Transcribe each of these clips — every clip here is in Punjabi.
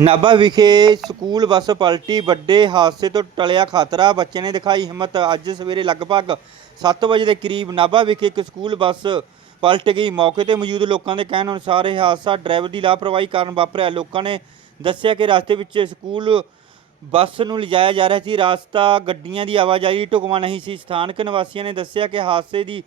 ਨਾਭਾ ਵਿਖੇ ਸਕੂਲ ਬੱਸ ਪਲਟੀ ਵੱਡੇ ਹਾਦਸੇ ਤੋਂ ਟਲਿਆ ਖਤਰਾ। ਬੱਚੇ ਨੇ ਦਿਖਾਈ ਹਿੰਮਤ। ਅੱਜ ਸਵੇਰੇ ਲਗਭਗ 7 ਵਜੇ ਦੇ ਕਰੀਬ ਨਾਭਾ ਵਿਖੇ ਇੱਕ ਸਕੂਲ ਬੱਸ ਪਲਟ ਗਈ। ਮੌਕੇ ਤੇ ਮੌਜੂਦ ਲੋਕਾਂ ਦੇ ਕਹਿਣ ਅਨੁਸਾਰ ਇਹ ਹਾਦਸਾ ਡਰਾਈਵਰ ਦੀ ਲਾਪਰਵਾਹੀ ਕਾਰਨ ਵਾਪਰਿਆ। ਲੋਕਾਂ ਨੇ ਦੱਸਿਆ ਕਿ ਰਸਤੇ ਵਿੱਚ ਸਕੂਲ ਬੱਸ ਨੂੰ ਲਿਜਾਇਆ ਜਾ ਰਿਹਾ ਸੀ। ਰਾਸਤਾ ਗੱਡੀਆਂ ਦੀ ਆਵਾਜਾਈ ਢੁਕਵਾਂ ਨਹੀਂ ਸੀ। ਸਥਾਨਕ ਨਿਵਾਸੀਆਂ ਨੇ ਦੱਸਿਆ ਕਿ ਹਾਦਸੇ ਦੀ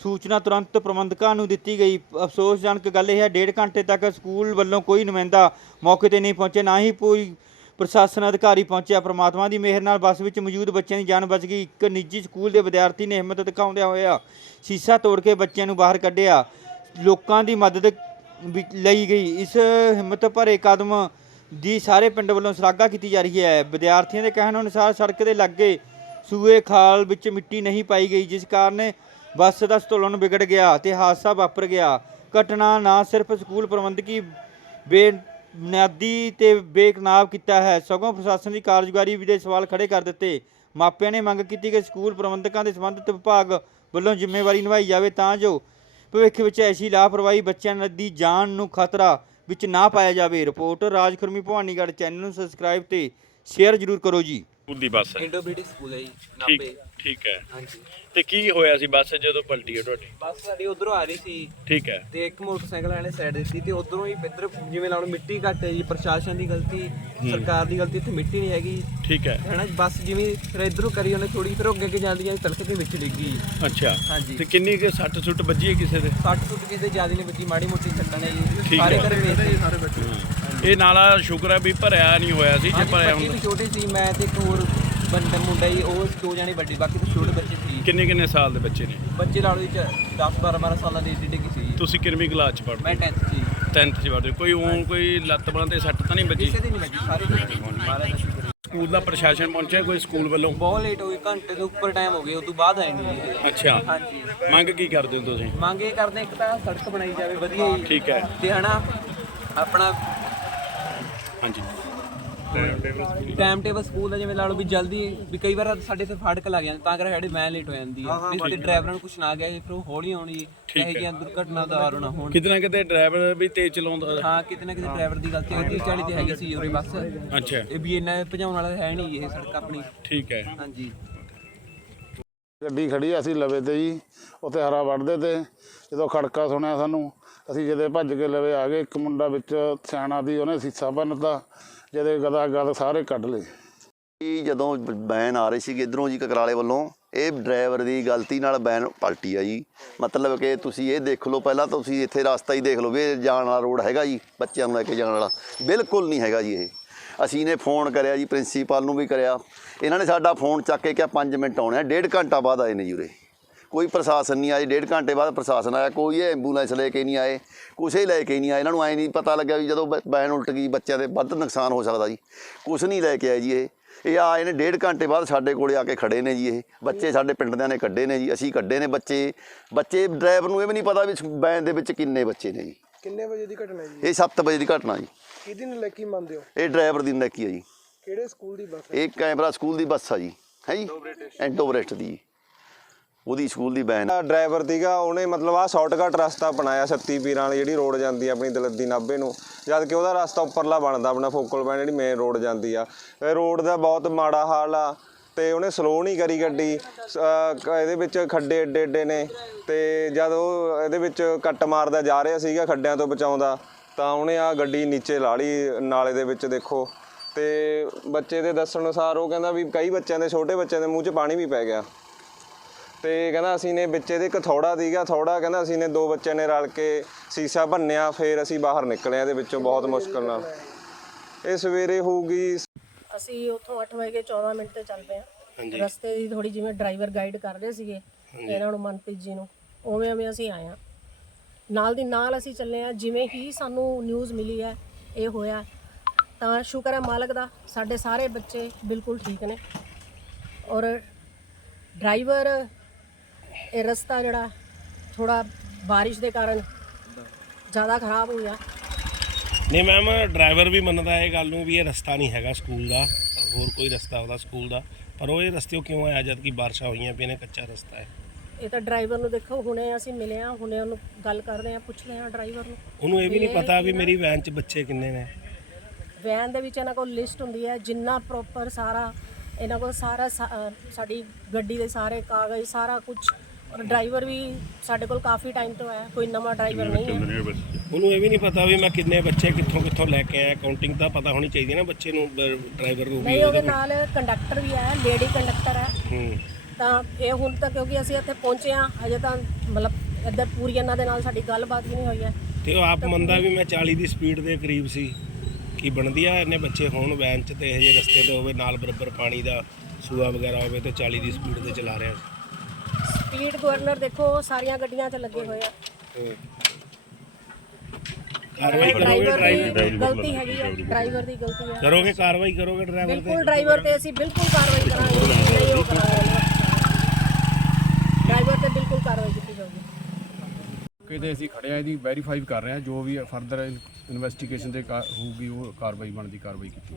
ਸੂਚਨਾ ਤੁਰੰਤ ਪ੍ਰਬੰਧਕਾਂ ਨੂੰ ਦਿੱਤੀ ਗਈ। ਅਫਸੋਸਜਨਕ ਗੱਲ ਇਹ ਹੈ, ਡੇਢ ਘੰਟੇ ਤੱਕ ਸਕੂਲ ਵੱਲੋਂ ਕੋਈ ਨੁਮਾਇੰਦਾ ਮੌਕੇ ਤੇ ਨਹੀਂ ਪਹੁੰਚੇ, ਨਾ ਹੀ ਕੋਈ ਪ੍ਰਸ਼ਾਸਨ ਅਧਿਕਾਰੀ ਪਹੁੰਚਿਆ। ਪ੍ਰਮਾਤਮਾ ਦੀ ਮਿਹਰ ਨਾਲ ਬੱਸ ਵਿੱਚ ਮੌਜੂਦ ਬੱਚਿਆਂ ਦੀ ਜਾਨ ਬਚ ਗਈ। ਇੱਕ ਨਿੱਜੀ ਸਕੂਲ ਦੇ ਵਿਦਿਆਰਥੀ ਨੇ ਹਿੰਮਤ ਦਿਖਾਉਂਦਿਆਂ ਹੋਇਆ ਸ਼ੀਸ਼ਾ ਤੋੜ ਕੇ ਬੱਚਿਆਂ ਨੂੰ ਬਾਹਰ ਕੱਢਿਆ। ਲੋਕਾਂ ਦੀ ਮਦਦ ਲਈ ਗਈ। ਇਸ ਹਿੰਮਤ ਭਰੇ ਕਦਮ ਦੀ ਸਾਰੇ ਪਿੰਡ ਵੱਲੋਂ ਸ਼ਲਾਘਾ ਕੀਤੀ ਜਾ ਰਹੀ ਹੈ। ਵਿਦਿਆਰਥੀਆਂ ਦੇ ਕਹਿਣ ਅਨੁਸਾਰ ਸੜਕ ਦੇ ਲਾਗੇ ਸੂਏ ਖਾਲ ਵਿੱਚ ਮਿੱਟੀ ਨਹੀਂ ਪਾਈ ਗਈ, ਜਿਸ ਕਾਰਨ ਬੱਸ ਦਾ ਸੰਤੁਲਨ ਵਿਗੜ ਗਿਆ ਤੇ ਹਾਦਸਾ ਵਾਪਰ ਗਿਆ। ਘਟਨਾ ਨਾ ਸਿਰਫ ਸਕੂਲ ਪ੍ਰਬੰਧਕੀ ਬੇਬੁਨਿਆਦੀ ਤੇ ਬੇਕਨਾਬ ਕੀਤਾ ਹੈ, ਸਗੋਂ ਪ੍ਰਸ਼ਾਸਨ ਦੀ ਕਾਰਜਕਾਰੀ ਵੀ ਦੇ ਸਵਾਲ ਖੜੇ ਕਰ ਦਿੱਤੇ। ਮਾਪਿਆਂ ਨੇ ਮੰਗ ਕੀਤੀ ਕਿ ਸਕੂਲ ਪ੍ਰਬੰਧਕਾਂ ਦੇ ਸੰਬੰਧਿਤ ਵਿਭਾਗ ਵੱਲੋਂ ਜ਼ਿੰਮੇਵਾਰੀ ਨਿਭਾਈ ਜਾਵੇ ਤਾਂ ਜੋ ਭਵਿੱਖ ਵਿੱਚ ਐਸੀ ਲਾਪਰਵਾਹੀ ਬੱਚਿਆਂ ਦੀ ਜਾਨ ਨੂੰ ਖਤਰਾ ਵਿੱਚ ਨਾ ਪਾਇਆ ਜਾਵੇ। ਰਿਪੋਰਟਰ ਰਾਜ ਖੁਰਮੀ ਭਵਾਨੀਗੜ੍ਹ ਚੈਨਲ ਨੂੰ ਸਬਸਕ੍ਰਾਈਬ ਤੇ ਸ਼ੇਅਰ ਜ਼ਰੂਰ ਕਰੋ ਜੀ। ਸਕੂਲ ਦੀ ਬੱਸ ਹੈ। ਇੰਡੋ ਬ੍ਰਿਟਿਸ਼ ਸਕੂਲ ਹੈ ਜੀ ਠੀਕ ਨਾਭੇ। ਠੀਕ ਹੈ। ਹਾਂਜੀ। ਤੇ ਕੀ ਹੋਇਆ ਸੀ ਬੱਸ ਜਦੋਂ ਪਲਟੀ ਹੈ ਤੁਹਾਡੀ? ਬੱਸ ਸਾਡੀ ਉਧਰੋਂ ਆ ਰਹੀ ਸੀ। ਠੀਕ ਹੈ। ਤੇ ਇੱਕ ਮੋਟਰਸਾਈਕਲ ਵਾਲੇ ਸਾਈਡ ਦਿੱਤੀ ਤੇ ਉਧਰੋਂ ਹੀ ਇੱਧਰ ਜਿਵੇਂ ਲਾਉਣ ਮਿੱਟੀ ਘੱਟ ਹੈ ਜੀ ਪ੍ਰਸ਼ਾਸਨ ਦੀ ਗਲਤੀ ਸਰਕਾਰ ਦੀ ਗਲਤੀ ਇੱਥੇ ਮਿੱਟੀ ਨਹੀਂ ਹੈਗੀ। ਠੀਕ ਹੈ। ਹਨਾ ਬੱਸ ਜਿਵੇਂ ਫਿਰ ਇਧਰੋਂ ਕਰੀ ਉਹਨੇ ਥੋੜੀ ਫਿਰ ਉਹ ਅੱਗੇ ਅੱਗੇ ਜਾਂਦੀ ਜਾਂਦੀ ਤਲਕ ਕੇ ਵਿੱਚ ਡਿੱਗੀ ਅੱਛਾ। ਹਾਂਜੀ। ਤੇ ਕਿੰਨੀ ਕੁ ਸੱਟ ਸੁੱਟ ਵੱਜੀ ਹੈ ਕਿਸੇ ਦੇ? 60 ਫੁੱਟ ਕਿਸੇ ਜ਼ਿਆਦਾ ਨਹੀਂ ਵੱਜੀ ਮਾੜੀ ਮੋਟੀ ਸੱਟਾਂ ਨੇ ਜੀ। ਠੀਕ ਸਾਰੇ ਹੈ। ਘਰੇ ਵੇਚਦੇ ਸਾਰੇ ਬੱਚੇ ਇਹ ਨਾਲਾ ਸ਼ੁਕਰ ਹੈ ਵੀ ਭਰਿਆ ਨਹੀਂ ਹੋਇਆ ਸੀ ਜੇ ਭਰਿਆ ਹੁੰਦਾ। ਛੋਟੇ ਸੀ ਮੈਂ ਤੇ ਇੱਕ ਹੋਰ ਬੰਦਾ ਮੁੰਡਾ ਜੀ ਉਹ ਦੋ ਜਾਣੇ ਵੱਡੀ ਬਾਕੀ ਤਾਂ ਛੋਟੇ ਬੱਚੇ ਸੀ। ਕਿੰਨੇ ਕਿੰਨੇ ਸਾਲ ਦੇ ਬੱਚੇ ਨੇ? ਬੱਚੇ ਲਾ ਲਓ ਜੀ 10 12 12 ਸਾਲਾਂ ਦੀ ਏਡੀ ਡਿੱਗੀ ਸੀ। ਤੁਸੀਂ ਕਿੰਨਵੀਂ ਕਲਾਸ ਚ ਪੜ੍ਹਦੇ ਮੈਂ 10th ਸੀ 10th ਚ ਪੜ੍ਹਦੇ ਹੋ? ਕੋਈ ਉਹ ਕੋਈ ਲੱਤ ਬਾਂਹ ਤੇ ਸੱਟ ਤਾਂ ਨਹੀਂ ਵੱਜੀ? ਕਿਸੇ ਦੀ ਨਹੀਂ ਵੱਜੀ ਸਾਰੇ ਦੀ ਮਹਾਰਾਜ ਦਾ ਸ਼ੁਕਰ ਹੈ। ਸਕੂਲ ਦਾ ਪ੍ਰਸ਼ਾਸਨ ਪਹੁੰਚਿਆ ਕੋਈ ਸਕੂਲ ਵੱਲੋਂ? ਬਹੁਤ ਲੇਟ ਹੋ ਗਈ ਘੰਟੇ ਤੋਂ ਉੱਪਰ ਟਾਈਮ ਹੋ ਗਿਆ ਉਸ ਤੋਂ ਬਾਅਦ ਆਏ ਨਹੀਂ। ਅੱਛਾ। ਹਾਂਜੀ। ਮੰਗ ਕੀ ਕਰਦੇ ਹੋ ਤੁਸੀਂ? ਮੰਗ ਇਹ ਕਰਦੇ ਇੱਕ ਤਾਂ ਸੜਕ ਬਣਾਈ ਜਾਵੇ ਵਧੀਆ ਜੀ ਠੀਕ ਹੈ। ਤੇ ਹਨਾ ਆਪਣਾ ਹਾਂਜੀ। ਟਾਈਮ ਟੇਬਲ ਸਕੂਲ ਦਾ ਜਿਵੇਂ ਲਾ ਲਓ ਵੀ ਜਲਦੀ ਵੀ ਕਈ ਵਾਰ ਸਾਡੇ ਤੇ ਫਾੜਕ ਲੱਗ ਜਾਂਦੇ ਤਾਂ ਕਰਕੇ ਸਾਡੇ ਮੈਂ ਲੇਟ ਹੋ ਜਾਂਦੀ ਹੈ। ਵੀ ਤੇ ਡਰਾਈਵਰਾਂ ਨੂੰ ਕੁਝ ਨਾ ਗਿਆ ਫਿਰ ਉਹ ਹੌਲੀ ਆਉਣੀ ਇਹ ਕਿ ਦੁਰਘਟਨਾ ਦਾ ਆਰੋ ਨਾ ਹੋਣ। ਕਿਤੇ ਨਾ ਕਿਤੇ ਡਰਾਈਵਰ ਵੀ ਤੇਜ਼ ਚਲਾਉਂਦਾ। ਹਾਂ ਕਿਤੇ ਨਾ ਕਿਤੇ ਡਰਾਈਵਰ ਦੀ ਗਲਤੀ ਹੈ 30 40 ਤੇ ਹੈਗੀ ਸੀ ਉਰੇ ਬੱਸ। ਅੱਛਾ। ਇਹ ਵੀ ਇੰਨਾ ਭਜਾਉਣ ਵਾਲਾ ਹੈ ਨਹੀਂ ਇਹ ਸੜਕ ਆਪਣੀ। ਠੀਕ ਹੈ। ਹਾਂਜੀ। ਗੱਡੀ ਖੜੀ ਆ, ਅਸੀਂ ਲਵੇ ਤੇ ਜੀ ਉੱਥੇ ਹਰਾ ਵੜਦੇ ਤੇ ਜਦੋਂ ਖੜਕਾ ਸੁਣਿਆ ਸਾਨੂੰ ਅਸੀਂ ਜਦੇ ਭੱਜ ਕੇ ਲਵੇ ਆ ਗਏ, ਇੱਕ ਮੁੰਡਾ ਵਿੱਚ ਸਿਆਣਾ ਦੀ ਉਹਨੇ ਸੀਸਾ ਭੰਨਤਾ ਜਦੇ ਗਦਾ ਗਦ ਸਾਰੇ ਕੱਢ ਲਏ। ਇਹ ਜਦੋਂ ਬੈਨ ਆ ਰਹੀ ਸੀ ਇਧਰੋਂ ਜੀ ਕਕਰਾਲੇ ਵੱਲੋਂ, ਇਹ ਡਰਾਈਵਰ ਦੀ ਗਲਤੀ ਨਾਲ ਬੈਨ ਪਲਟੀ ਆ ਜੀ। ਮਤਲਬ ਕਿ ਤੁਸੀਂ ਇਹ ਦੇਖ ਲਓ ਪਹਿਲਾਂ ਤੁਸੀਂ ਇੱਥੇ ਰਸਤਾ ਹੀ ਦੇਖ ਲਓ ਵੀ ਜਾਣ ਵਾਲਾ ਰੋਡ ਹੈਗਾ ਜੀ, ਬੱਚਿਆਂ ਨੂੰ ਲੈ ਕੇ ਜਾਣ ਵਾਲਾ। ਬਿਲਕੁਲ ਨਹੀਂ ਹੈਗਾ ਜੀ ਇਹ। ਅਸੀਂ ਨੇ ਫੋਨ ਕਰਿਆ ਜੀ, ਪ੍ਰਿੰਸੀਪਲ ਨੂੰ ਵੀ ਕਰਿਆ। ਇਹਨਾਂ ਨੇ ਸਾਡਾ ਫੋਨ ਚੱਕ ਕੇ ਕਿਹਾ 5 ਮਿੰਟ ਆਉਣੇ ਆ, ਡੇਢ ਘੰਟਾ ਬਾਅਦ ਆਏ ਨੇ ਜੀ ਉਰੇ। ਕੋਈ ਪ੍ਰਸ਼ਾਸਨ ਨਹੀਂ ਆਇਆ ਡੇਢ ਘੰਟੇ ਬਾਅਦ ਪ੍ਰਸ਼ਾਸਨ ਆਇਆ ਕੋਈ ਐਂਬੂਲੈਂਸ ਲੈ ਕੇ ਨਹੀਂ ਆਏ ਕੁਛ ਹੀ ਲੈ ਕੇ ਨਹੀਂ ਆਏ। ਇਹਨਾਂ ਨੂੰ ਐ ਨਹੀਂ ਪਤਾ ਲੱਗਿਆ ਵੀ ਜਦੋਂ ਬੈਨ ਉਲਟ ਗਈ ਬੱਚਿਆਂ ਦੇ ਵੱਧ ਨੁਕਸਾਨ ਹੋ ਸਕਦਾ ਜੀ। ਕੁਛ ਨਹੀਂ ਲੈ ਕੇ ਆਏ ਜੀ ਇਹ। ਇਹ ਆਏ ਨੇ ਡੇਢ ਘੰਟੇ ਬਾਅਦ ਸਾਡੇ ਕੋਲੇ ਆ ਕੇ ਖੜੇ ਨੇ ਜੀ ਇਹ। ਬੱਚੇ ਸਾਡੇ ਪਿੰਡ ਦਿਆਂ ਨੇ ਕੱਢੇ ਨੇ ਜੀ ਅਸੀਂ ਕੱਢੇ ਨੇ ਬੱਚੇ। ਬੱਚੇ ਡਰਾਈਵਰ ਨੂੰ ਇਹ ਵੀ ਨਹੀਂ ਪਤਾ ਵੀ ਬੈਨ ਦੇ ਵਿੱਚ ਕਿੰਨੇ ਬੱਚੇ ਨੇ ਜੀ। ਕਿੰਨੇ ਵਜੇ ਦੀ ਘਟਨਾ ਜੀ? ਇਹ 7 ਵਜੇ ਦੀ ਘਟਨਾ ਜੀ। ਕਿਹਦੀ ਨਲੇਕੀ ਮੰਨਦੇ ਹੋ? ਇਹ ਡਰਾਈਵਰ ਦੀ ਨੱਕੀ ਹੈ ਜੀ। ਕਿਹੜੇ ਸਕੂਲ ਦੀ ਬੱਸ ਹੈ? ਇਹ ਕੈਮਰਾ ਸਕੂਲ ਦੀ ਬੱਸ ਆ ਜੀ। ਹੈ ਜੀ? ਐਂਟੋਬਰੇਸਟ ਦੀ ਉਹਦੀ ਸਕੂਲ ਦੀ ਬੈਨ। ਡਰਾਈਵਰ ਸੀਗਾ, ਉਹਨੇ ਮਤਲਬ ਆ ਸ਼ਾਰਟਕਟ ਰਸਤਾ ਬਣਾਇਆ ਸੱਤੀ ਪੀਰਾਂ ਵਾਲੀ ਜਿਹੜੀ ਰੋਡ ਜਾਂਦੀ ਆ ਆਪਣੀ ਦਲੱਦੀ ਨਾਭੇ ਨੂੰ। ਜਦ ਕਿ ਉਹਦਾ ਰਸਤਾ ਉੱਪਰਲਾ ਬਣਦਾ ਆਪਣਾ ਫੋਕਲ ਪੁਆਇੰਟ ਜਿਹੜੀ ਮੇਨ ਰੋਡ ਜਾਂਦੀ ਆ। ਰੋਡ ਦਾ ਬਹੁਤ ਮਾੜਾ ਹਾਲ ਆ ਤੇ ਉਹਨੇ ਸਲੋ ਨਹੀਂ ਕਰੀ ਗੱਡੀ। ਸ- ਇਹਦੇ ਵਿੱਚ ਖੱਡੇ ਏਡੇ ਏਡੇ ਨੇ ਤੇ ਜਦ ਉਹ ਇਹਦੇ ਵਿੱਚ ਕੱਟ ਮਾਰਦਾ ਜਾ ਰਿਹਾ ਸੀਗਾ ਖੱਡਿਆਂ ਤੋਂ ਬਚਾਉਂਦਾ, ਤਾਂ ਉਹਨੇ ਆ ਗੱਡੀ ਨੀਚੇ ਲਾ ਲਈ, ਨਾਲੇ ਦੇ ਵਿੱਚ ਦੇਖੋ। ਤੇ ਬੱਚੇ ਦੇ ਦੱਸਣ ਅਨੁਸਾਰ ਉਹ ਕਹਿੰਦਾ ਵੀ ਕਈ ਬੱਚਿਆਂ ਦੇ, ਛੋਟੇ ਬੱਚਿਆਂ ਦੇ ਮੂੰਹ 'ਚ ਪਾਣੀ ਵੀ ਪੈ ਗਿਆ। ਤੇ ਕਹਿੰਦਾ ਅਸੀਂ ਨੇ ਵਿੱਚੇ ਦੇ ਇੱਕ ਥੋੜਾ ਦੀਗਾ ਥੋੜਾ ਕਹਿੰਦਾ ਅਸੀਂ ਨੇ ਦੋ ਬੱਚਿਆਂ ਨੇ ਰਲ ਕੇ ਸੀਸਾ ਭੰਨਿਆ ਫਿਰ ਅਸੀਂ ਬਾਹਰ ਨਿਕਲੇ ਇਹਦੇ ਵਿੱਚੋਂ ਬਹੁਤ ਮੁਸ਼ਕਲ ਨਾਲ। ਇਹ ਸਵੇਰੇ ਹੋਊਗੀ ਅਸੀਂ ਉੱਥੋਂ 8 ਵਜੇ 14 ਮਿੰਟ ਤੇ ਚੱਲ ਪਏ ਹਾਂ ਰਸਤੇ ਦੀ ਥੋੜੀ ਜਿਵੇਂ ਡਰਾਈਵਰ ਗਾਈਡ ਕਰ ਰਹੇ ਸੀਗੇ ਇਹਨਾਂ ਨੂੰ ਮਨਪ੍ਰੀਤ ਜੀ ਨੂੰ। ਉਵੇਂ ਉਵੇਂ ਅਸੀਂ ਆਏ ਹਾਂ। ਨਾਲ ਦੀ ਨਾਲ ਅਸੀਂ ਚੱਲੇ ਹਾਂ ਜਿਵੇਂ ਹੀ ਸਾਨੂੰ ਨਿਊਜ਼ ਮਿਲੀ ਹੈ ਇਹ ਹੋਇਆ। ਤਾਂ ਸ਼ੁਕਰ ਹੈ ਮਾਲਕ ਦਾ ਸਾਡੇ ਸਾਰੇ ਬੱਚੇ ਬਿਲਕੁਲ ਠੀਕ ਨੇ। ਔਰ ਡਰਾਈਵਰ ਇਹ ਰਸਤਾ ਜਿਹੜਾ ਥੋੜਾ ਬਾਰਿਸ਼ ਦੇ ਕਾਰਨ ਜ਼ਿਆਦਾ ਖਰਾਬ ਹੋ ਗਿਆ ਨਹੀਂ ਮੈਮ ਡਰਾਈਵਰ ਵੀ ਮੰਨਦਾ ਇਹ ਗੱਲ ਨੂੰ ਵੀ ਇਹ ਰਸਤਾ ਨਹੀਂ ਹੈਗਾ ਸਕੂਲ ਦਾ ਹੋਰ ਕੋਈ ਰਸਤਾ ਉਹਦਾ ਸਕੂਲ ਦਾ। ਪਰ ਉਹ ਇਹ ਰਸਤੇ ਕਿਉਂ ਆਇਆ ਜਦ ਕਿ ਬਾਰਿਸ਼ਾਂ ਹੋਈਆਂ ਪਈਆਂ ਨੇ ਕੱਚਾ ਰਸਤਾ ਹੈ। ਇਹ ਤਾਂ ਡਰਾਈਵਰ ਨੂੰ ਦੇਖੋ ਹੁਣੇ ਅਸੀਂ ਮਿਲੇ ਆ ਹੁਣੇ ਉਹਨੂੰ ਗੱਲ ਕਰਦੇ ਆ ਪੁੱਛਦੇ ਆ ਡਰਾਈਵਰ ਨੂੰ। ਉਹਨੂੰ ਇਹ ਵੀ ਨਹੀਂ ਪਤਾ ਵੀ ਮੇਰੀ ਵੈਨ 'ਚ ਬੱਚੇ ਕਿੰਨੇ ਨੇ। ਵੈਨ ਦੇ ਵਿੱਚ ਇਹਨਾਂ ਕੋਲ ਲਿਸਟ ਹੁੰਦੀ ਹੈ ਜਿੰਨਾ ਪ੍ਰੋਪਰ ਸਾਰਾ ਇਹਨਾਂ ਕੋਲ ਸਾਰਾ ਸਾ- ਸਾਡੀ ਗੱਡੀ ਦੇ ਸਾਰੇ ਕਾਗਜ਼ ਸਾਰਾ ਕੁਝ ਔਰ ਡਰਾਈਵਰ ਵੀ ਸਾਡੇ ਕੋਲ ਕਾਫੀ ਟਾਈਮ ਤੋਂ ਹੈ ਕੋਈ ਨਵਾਂ ਡਰਾਈਵਰ ਨਹੀਂ ਹੈ। ਉਹਨੂੰ ਇਹ ਵੀ ਨਹੀਂ ਪਤਾ ਵੀ ਮੈਂ ਕਿੰਨੇ ਬੱਚੇ ਕਿੱਥੋਂ ਕਿੱਥੋਂ ਲੈ ਕੇ ਆਇਆ ਕਾਊਂਟਿੰਗ ਤਾਂ ਪਤਾ ਹੋਣੀ ਚਾਹੀਦੀ ਹੈ ਨਾ ਬੱਚੇ ਨੂੰ ਡਰਾਈਵਰ ਨੂੰ ਵੀ ਨਹੀਂ ਉਹਦੇ ਨਾਲ ਕੰਡਕਟਰ ਵੀ ਹੈ ਲੇਡੀ ਕੰਡਕਟਰ ਹੈ। ਹੂੰ। ਤਾਂ ਇਹ ਹੁਣ ਤੱਕ ਕਿਉਂਕਿ ਅਸੀਂ ਇੱਥੇ ਪਹੁੰਚੇ ਹਾਂ ਅਜੇ ਤਾਂ ਮਤਲਬ ਇੱਧਰ ਪੂਰੀ ਇਹਨਾਂ ਦੇ ਨਾਲ ਸਾਡੀ ਗੱਲਬਾਤ ਵੀ ਨਹੀਂ ਹੋਈ ਹੈ। ਤੇ ਉਹ ਆਪ ਮੰਨਦਾ ਵੀ ਮੈਂ 40 ਦੀ ਸਪੀਡ ਦੇ ਕਰੀਬ ਸੀ। ਕੀ ਬਣਦੀ ਆ? ਇੰਨੇ ਬੱਚੇ ਹੋਣ ਵੈਨ 'ਚ ਤੇ ਇਹ ਜਿਹੇ ਰਸਤੇ ਤੇ ਹੋਵੇ ਨਾਲ ਬਰਾਬਰ ਪਾਣੀ ਦਾ ਸੂਆ ਵਗੈਰਾ ਹੋਵੇ ਤੇ 40 ਦੀ ਸਪੀਡ ਤੇ ਚਲਾ ਰਿਹਾ ਸਪੀਡ ਗਵਰਨਰ ਦੇਖੋ ਸਾਰੀਆਂ ਗੱਡੀਆਂ 'ਚ ਲੱਗੇ ਹੋਏ ਆ। ਕਾਰਵਾਈ ਕਰੋਗੇ? ਡਰਾਈਵਰ ਡਰਾਈਵਰ ਦੀ ਗਲਤੀ ਹੈਗੀ ਹੈ ਡਰਾਈਵਰ ਦੀ ਗਲਤੀ ਹੈ ਕਰੋਗੇ ਕਾਰਵਾਈ? ਕਰੋਗੇ ਡਰਾਈਵਰ ਤੇ ਬਿਲਕੁਲ ਡਰਾਈਵਰ ਤੇ ਅਸੀਂ ਬਿਲਕੁਲ ਕਾਰਵਾਈ ਕਰਾਂਗੇ। ਨਹੀਂ ਉਹ ਕਰਾਂਗੇ ਡਰਾਈਵਰ ਤੇ ਬਿਲਕੁਲ ਕਾਰਵਾਈ ਕੀਤੀ ਜਾਊਗੀ ਕਿਤੇ ਅਸੀਂ ਖੜਿਆ ਇਹਦੀ ਵੈਰੀਫਾਈ ਕਰ ਰਹੇ ਹਾਂ ਜੋ ਵੀ ਫਰਦਰ ਇਨਵੈਸਟੀਗੇਸ਼ਨ ਦੇ ਕਾ- ਹੋਊਗੀ, ਉਹ ਕਾਰਵਾਈ ਬਣਦੀ, ਕਾਰਵਾਈ ਕੀਤੀ